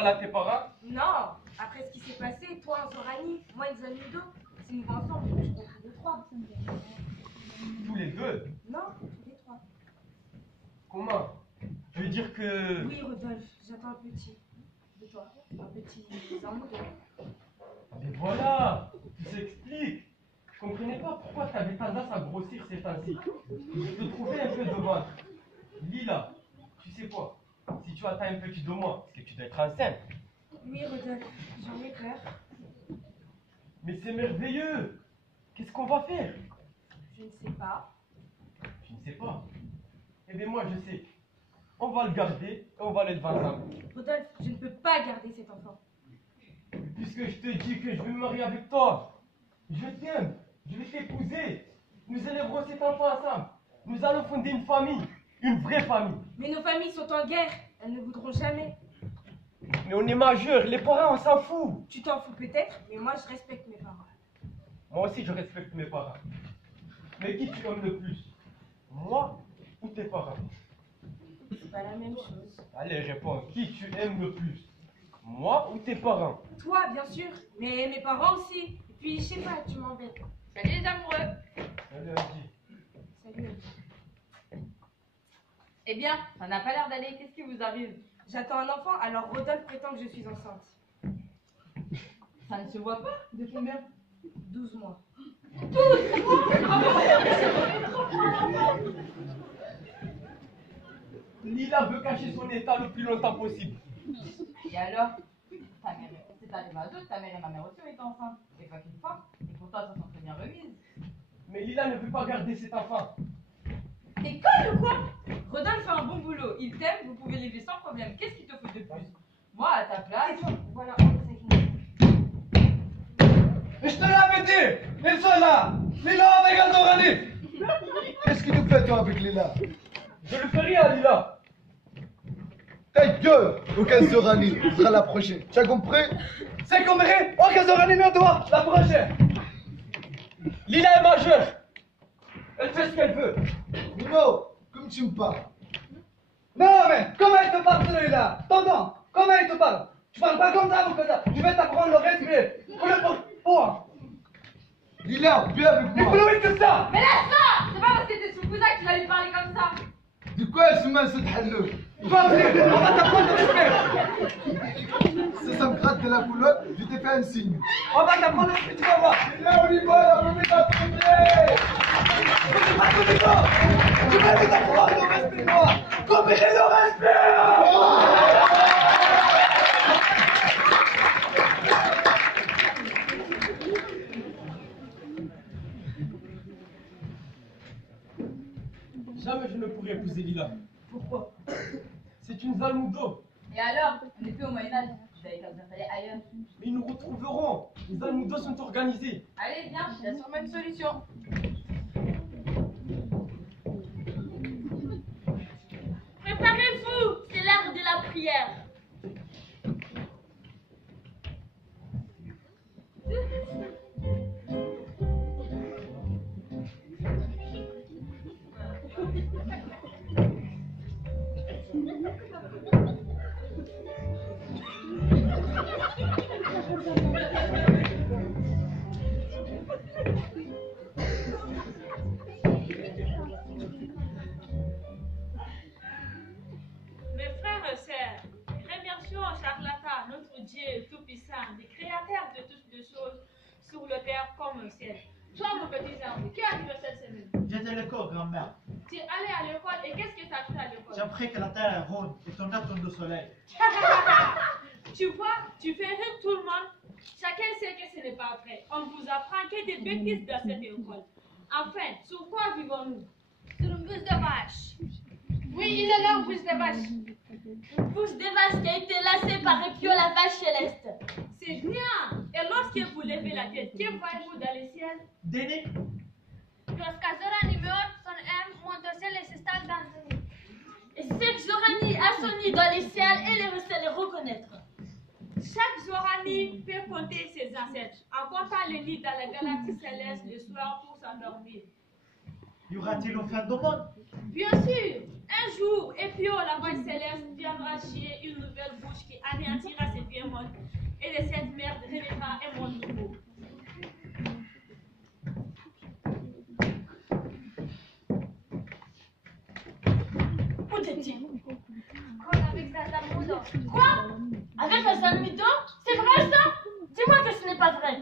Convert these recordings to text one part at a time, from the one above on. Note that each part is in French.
parler à tes parents? Non, après ce qui s'est passé, toi en Zorani, moi en Zanudo, si nous vont ensemble, je comprends tous les trois. Tous les deux? Non, tous les trois. Comment? Je veux dire que... Oui, Rodolphe, j'attends un petit. De toi, un petit Zanudo. Mais voilà, tout s'explique. Je comprenais pas pourquoi tu avais tendance à grossir ces temps-ci. Je te trouvais un peu de ventre. Lila, tu sais quoi? Si tu attends un petit de moi, c'est que tu dois être enceinte. Oui, Rodolphe, j'en ai peur. Mais c'est merveilleux. Qu'est-ce qu'on va faire? Je ne sais pas. Je ne sais pas. Eh bien moi je sais. On va le garder et on va l'élever ensemble. Rodolphe, je ne peux pas garder cet enfant. Puisque je te dis que je vais me marier avec toi, je t'aime, je vais t'épouser. Nous élèverons cet enfant ensemble. Nous allons fonder une famille, une vraie famille. Mais nos familles sont en guerre, elles ne voudront jamais. Mais on est majeur, les parents on s'en fout. Tu t'en fous peut-être, mais moi je respecte mes parents. Moi aussi je respecte mes parents. Mais qui tu aimes le plus? Moi ou tes parents? C'est pas la même chose. Allez, réponds. Qui tu aimes le plus? Moi ou tes parents? Toi, bien sûr, mais mes parents aussi. Et puis, je sais pas, tu m'embêtes. Salut les amoureux. Allez, vas-y. Salut. Eh bien, ça n'a pas l'air d'aller. Qu'est-ce qui vous arrive? J'attends un enfant, alors Rodolphe prétend que je suis enceinte. Ça ne se voit pas. De combien? 12 mois. Lila veut cacher son état le plus longtemps possible. Et alors? Ta mère, c'est arrivé à deux. Ta mère et ma mère aussi ont été enceintes. Et pas qu'une fois. Et pourtant, ça sont très bien remises. Mais Lila ne veut pas garder cet enfant. T'es conne ou quoi? Rodolphe fait un bon boulot. Il t'aime, vous pouvez l'élever sans problème. Qu'est-ce qu'il te faut de plus? Moi, à ta place... Voilà, on sait. Mais je te l'avais dit! Ils sont là! Lila avec Azorani! Qu'est-ce que tu fais toi avec Lila? Je ne fais rien, Lila. Ta gueule! Aucun Zorani, ce sera la prochaine. Tu as compris? C'est compris? Aucun Zorani, mais toi, la prochaine! Lila est majeure. Elle fait ce qu'elle veut. Bruno, comme tu me parles. Non, mais comment il te parle celui-là? Tonton, comment il te parle? Tu parles pas comme ça ou comme ça? Je vais t'apprendre le respect. Pour le point. Lila, viens avec moi. Mais plus que ça! Mais laisse-la! C'est pas parce que t'es sous cousin que tu vas lui parler comme ça. De quoi elle se met cette halle? Toi aussi, on va t'apprendre le respect. Si ça me gratte de la couleur, je t'ai fait un signe. On va t'apprendre le respect, tu vas voir. Là, on y va, on met ta première. Tu vas nous apprendre le respect, moi. Comprenez le respect. Jamais je ne pourrai épouser Lila. Pourquoi? C'est une Zalmudo. Et alors? On n'est plus au Moyen-Âge. Vous avez qu'à vous installer ailleurs. Mais nous retrouverons. Les Zalmudos sont organisés. Allez, viens, il y a sûrement une solution. Préparez-vous, c'est l'heure de la prière. Mes frères et sœurs, remercions Charlatan, notre Dieu tout-puissant, le créateur de toutes les choses sur le terre comme au ciel. Toi, mon petit Jean, qui a arrivé cette semaine? J'étais à l'école, grand-mère. Tu es allé à l'école et qu'est-ce que tu as fait à l'école? J'ai appris que la terre est ronde et ton œuf tombe au soleil. Tu vois, tu fais rire tout le monde. Chacun sait que ce n'est pas vrai. On ne vous apprend que des bêtises dans cette école. Enfin, sur quoi vivons-nous? Sur une bouche de vache. Oui, il est là, une bouche de vache. Une bouche de vache qui a été lassée par Epio, la vache céleste. C'est bien. Et lorsque vous levez la tête, que voyez-vous dans le ciel? Déni, Lorsqu'un Zorani meurt, son âme monte au ciel et s'installe dans le nid. Et chaque Zorani a son nid dans les ciels et les sait les reconnaître. Chaque Zorani peut compter ses ancêtres en comptant les nids dans la galaxie céleste le soir pour s'endormir. y aura-t-il une fin du monde? Bien sûr, Un jour, Epio, la voix céleste, viendra chier une nouvelle bouche qui anéantira ce vieux monde et de cette merde renaîtra un monde nouveau. Où t'es-tu? Avec Zazamudo. Quoi? Avec la Zamudo? C'est vrai ça? Dis-moi que ce n'est pas vrai.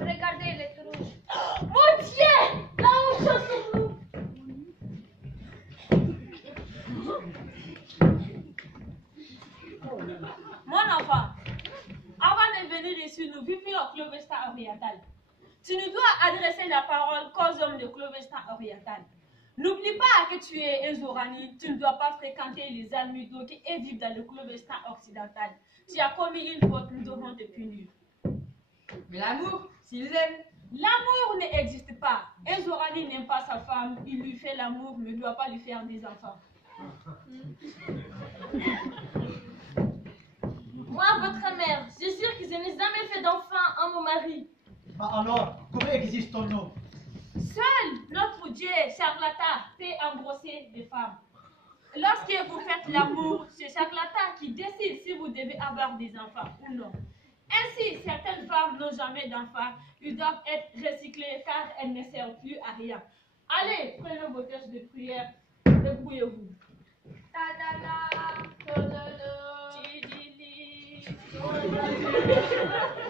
Regardez les rouges. Mon Dieu! La honte sur nous! Mon enfant, avant de venir ici, nous vivions au Clovestin oriental. Tu ne dois adresser la parole qu'aux hommes de Clovestin oriental. N'oublie pas que tu es un Zorani, tu ne dois pas fréquenter les Almudo qui vivent dans le Clovestin occidental. Tu as commis une faute, nous devons te punir. Mais l'amour, s'il l'aime. L'amour n'existe pas. Un Zorani n'aime pas sa femme, il lui fait l'amour, mais ne doit pas lui faire des enfants. Moi, votre mère, je jure que je n'ai jamais fait d'enfant à mon mari. Bah alors, comment existons-nous? Seul notre Dieu, charlatan, peut embrasser les femmes. Lorsque vous faites l'amour, c'est charlatan qui décide si vous devez avoir des enfants ou non. Ainsi, certaines femmes n'ont jamais d'enfants, ils doivent être recyclées car elles ne servent plus à rien. Allez, prenez vos tâches de prière, débrouillez-vous. Tadala, todolo.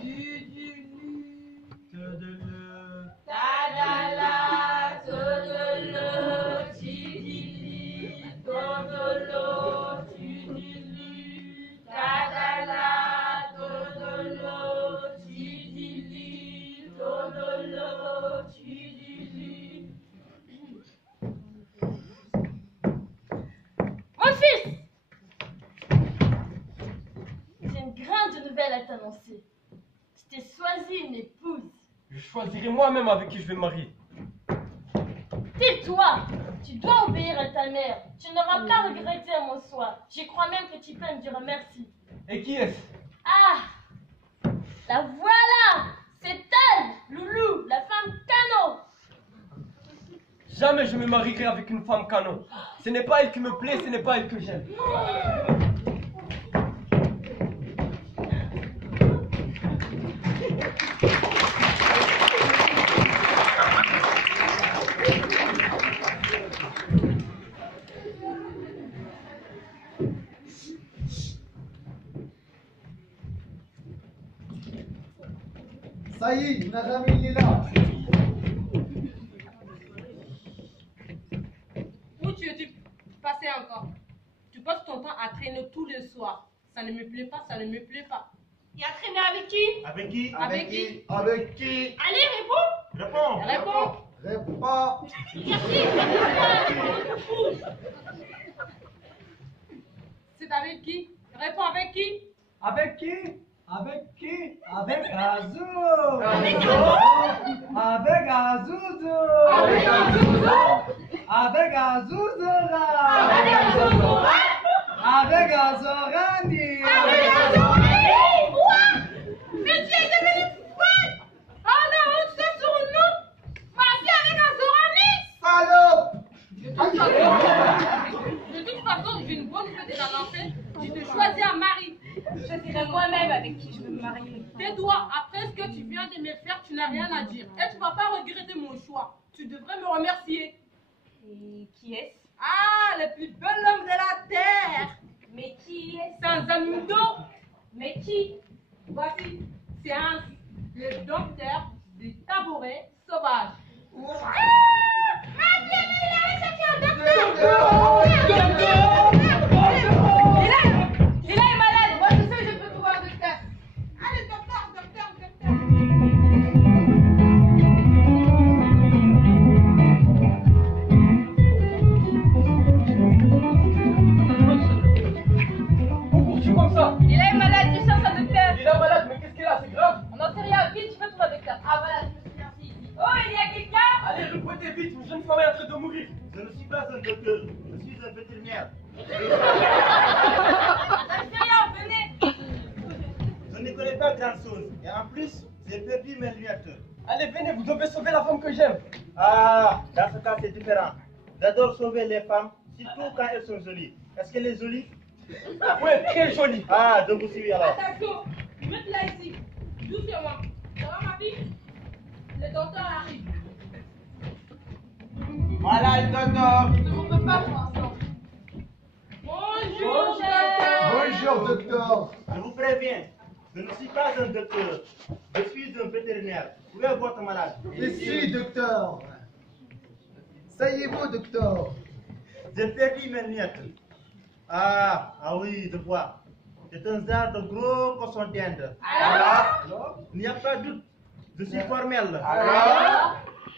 Tidili, tadala, todolo, tidili, todolo, tidili, tadala, todolo, tidili, todolo, tidili. Mon fils! J'ai une grande nouvelle à t'annoncer. Je t'ai choisi une épouse. Je choisirai moi-même avec qui je vais me marier. Tais-toi! Tu dois obéir à ta mère. Tu n'auras pas regretté à mon soir. Je crois même que tu peux me dire merci. Et qui est-ce? Ah! La voilà! C'est elle, Loulou, la femme canon. Jamais je me marierai avec une femme canon. Ce n'est pas elle qui me plaît, ce n'est pas elle que j'aime. Ça y est, Nazami, il est là. Où tu es-tu passé encore? Tu passes ton temps à traîner tous les soirs. Ça ne me plaît pas, ça ne me plaît pas. Il a traîné avec qui? Avec qui? Avec qui? Avec qui? Allez, réponds! Réponds! Réponds! Réponds. C'est avec qui? Réponds avec qui? Avec qui? Avec qui? Avec Azou. Avec Avec Azouzo. Avec Azouzo. Avec Azouzora. Avec Azozora. Avec Azorani. Avec Azorani. Quoi? Mais tu es devenu folle! Oh la honte, c'est sur nous! Vas-y avec Azorani! Salope. De toute façon, j'ai une bonne nouvelle à lancer. Tu te choisis un mari. Je dirai moi-même avec qui je veux me marier. Tais-toi, après ce que tu viens de me faire, tu n'as rien à dire. Et tu ne vas pas regretter mon choix. Tu devrais me remercier. Et qui est-ce? Ah, le plus bel homme de la terre. Mais qui est-ce? Sans Amudo. Mais qui? Voici, Séance, le docteur du tabouret sauvage. Il est malade. Moi, je sais, je peux trouver un docteur. Allez, docteur, docteur, docteur. Pourquoi tu comme ça? Il est malade, je cherche un docteur. Il est malade, mais qu'est-ce qu'il a? C'est grave. On n'en sait rien. Vite, tu peux trouver un docteur. Ah, voilà, je me suis merci ici. Oh, il y a quelqu'un? Allez, repoitez vite, une jeune femme est en train de mourir. Je ne suis pas un docteur, je suis un vétérinaire. Ça ne fait rien, venez. Je ne connais pas grand chose. Et en plus, j'ai perdu mes lunettes. Allez, venez, vous devez sauver la femme que j'aime. Ah, dans ce cas, c'est différent. J'adore sauver les femmes, Surtout quand elles sont jolies. Est-ce qu'elle est jolie? Oui, très joli. Ah, je vous suis alors. Attention, mettez-la ici. Doucement. Ça va, ma fille? Le docteur arrive. Voilà le docteur. On ne peut pas jouer ensemble. Bonjour, docteur. Bonjour, docteur. Je vous préviens, je ne suis pas un docteur. Je suis un vétérinaire. Où est votre malade? Ici, docteur. Ça y est, vous, docteur. J'ai perdu mes lunettes. Ah oui, je vois. C'est un genre de gros cochon d'Inde. Alors? Il n'y a pas de doute. Je suis formel. Alors?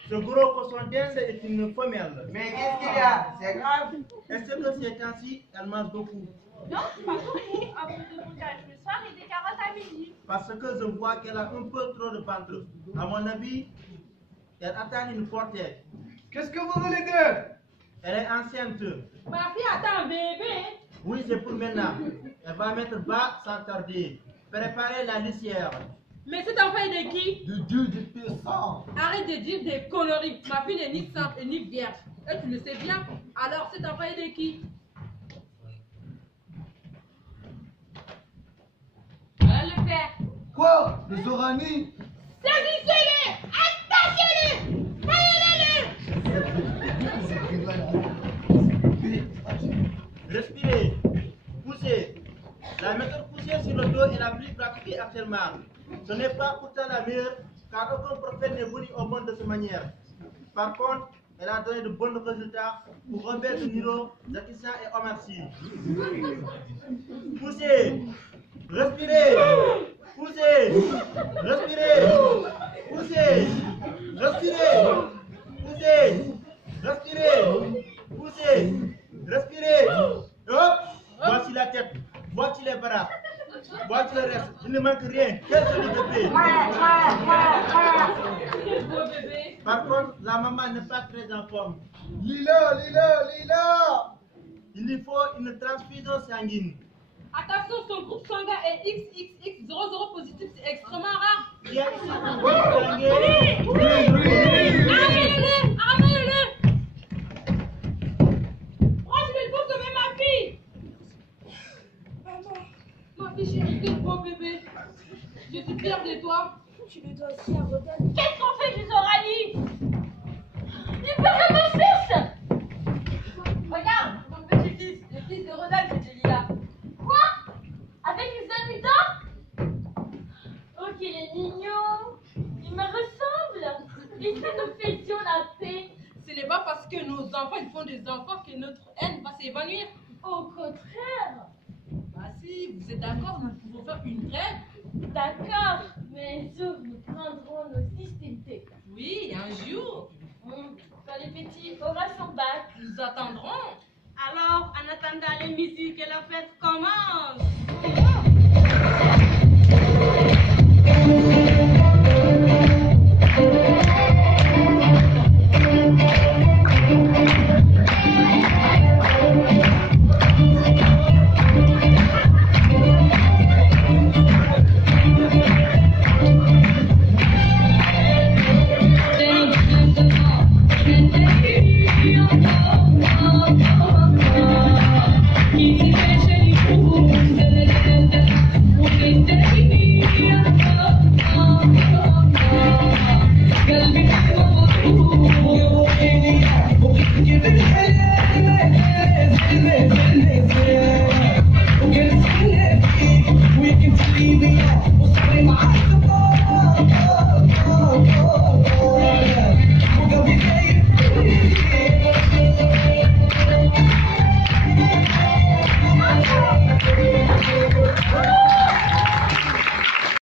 Ce gros cochon d'Inde est une femelle. Mais qu'est-ce qu'il y a? C'est grave. Est-ce que ces temps-ci, elle mange beaucoup? Non, pas beaucoup. Un peu de potage le soir et des carottes à midi. Parce que je vois qu'elle a un peu trop de ventre. À mon avis, elle attend une portée. Qu'est-ce que vous voulez dire? Elle est enceinte. Ma fille attend un bébé. Oui, c'est pour maintenant. Elle va mettre bas sans tarder. Préparez la litière. Mais cet enfant est de qui? De Dieu de puissant. Arrête de dire des conneries. Ma fille n'est ni sainte et ni vierge. Et tu le sais bien. Alors cet enfant est de qui? Voilà le père. Quoi? Les Orani? Saisissez-les! Attaquez-les! Respirez. Poussez. La méthode poussée sur le dos est la plus pratiquée actuellement. Ce n'est pas pourtant la meilleure, car aucun prophète n'est venu au monde de cette manière. Par contre, elle a donné de bons résultats pour Robert De Niro, Jackie Chan et Omar Sy. Poussez. Respirez. Poussez. Respirez. Poussez. Respirez. Poussez. Respirez. Poussez. Respirez. Hop. Voici la tête. Voici les bras. Voici le reste. Il ne manque rien. Quel joli bébé. Quel beau bébé. Par contre, la maman n'est pas très en forme. Lila, Lila, Lila. Il lui faut une transfusion sanguine. Attention, son groupe sanguin est XXX00 positif. C'est extrêmement rare. Il y a ici un groupe sanguin. Arrêtez-le! Arrêtez-le! Prends-le pour sauver ma fille! Ma fille chérie, quel beau bébé! Je suis fière de toi. Tu le dois aussi à Rodolphe. Qu'est-ce qu'on fait des Orani? Il peut que mon fils! Regarde, mon petit-fils, le fils de Rodolphe et de Lila. Quoi? Avec les habitants? Oh, qu'il est mignon! Il me ressemble! Et ça nous fait sur la paix! Ce n'est pas parce que nos enfants ils font des enfants que notre haine va s'évanouir. Au contraire! Bah si, vous êtes d'accord, nous pouvons faire une grève. D'accord, mais un jour nous prendrons nos systèmes. Oui, un jour, Quand les petits auront son bac. nous attendrons. Alors, en attendant les musiques et la fête commence.